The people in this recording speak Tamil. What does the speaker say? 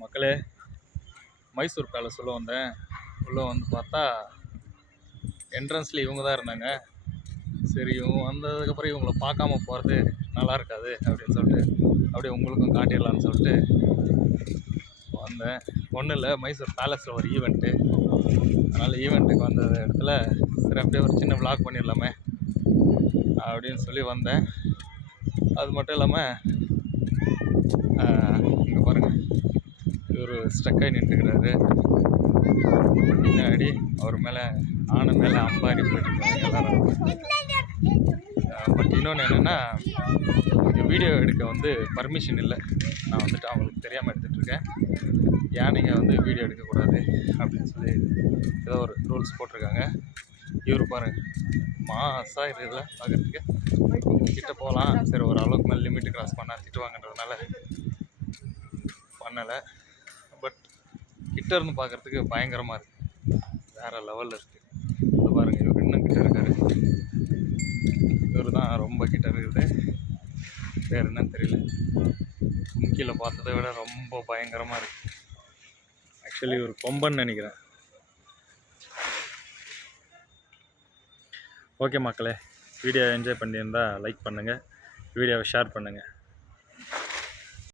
மக்களே, மைசூர் பேலஸ் உள்ள வந்தேன். உள்ளே வந்து பார்த்தா என்ட்ரன்ஸில் இவங்க தான் இருந்தாங்க. சரி, இவங்க வந்ததுக்கப்புறம் இவங்கள பார்க்காம போகிறது நல்லா இருக்காது அப்படின்னு சொல்லிட்டு அப்படியே உங்களுக்கும் காட்டிடலான்னு சொல்லிட்டு வந்தேன். ஒன்றும் இல்லை, மைசூர் பேலஸில் ஒரு ஈவெண்ட்டு. அதனால் ஈவெண்ட்டுக்கு வந்த இடத்துல சரி அப்படியே ஒரு சின்ன விளாக் பண்ணிடலாமே அப்படின்னு சொல்லி வந்தேன். அது மட்டும் இல்லாமல் இங்கே பாருங்கள், இவர் ஸ்ட்ரக்காகி நின்றுக்கிறாரு. பின்னாடி அவர் மேலே ஆனை மேலே அம்பாரி போயிட்டுருக்காங்க எல்லாரும். பட் இன்னொன்று என்னென்னா, இங்கே வீடியோ எடுக்க வந்து பர்மிஷன் இல்லை. நான் வந்துட்டு அவங்களுக்கு தெரியாமல் எடுத்துகிட்ருக்கேன். யானைங்க வந்து வீடியோ எடுக்கக்கூடாது அப்படின்னு சொல்லி ஏதோ ஒரு ரூல்ஸ் போட்டிருக்காங்க. இவர் பாருங்கள், மாசாக இருக்குதுல பார்க்குறதுக்கு. கிட்ட போகலாம், சரி ஒரு அளவுக்கு மேலே லிமிட்டு கிராஸ் பண்ணால் திட்டுவாங்கன்றதுனால பண்ணலை. பட் கிட்ட இருந்து பார்க்குறதுக்கு பயங்கரமாக இருக்குது, வேறு லெவலில் இருக்குது. இது பாருங்கள், இவர் இன்னும் கிட்ட இருக்காரு. இவர் தான் ரொம்ப கிட்ட இருக்குது. வேறு என்னன்னு தெரியல, கீழே பார்த்ததை விட ரொம்ப பயங்கரமாக இருக்குது. ஆக்சுவலி ஒரு கொம்பன்னு நினைக்கிறேன். ஓகே மக்களே, வீடியோ என்ஜாய் பண்ணியிருந்தால் லைக் பண்ணுங்கள், வீடியோவை ஷேர் பண்ணுங்கள்.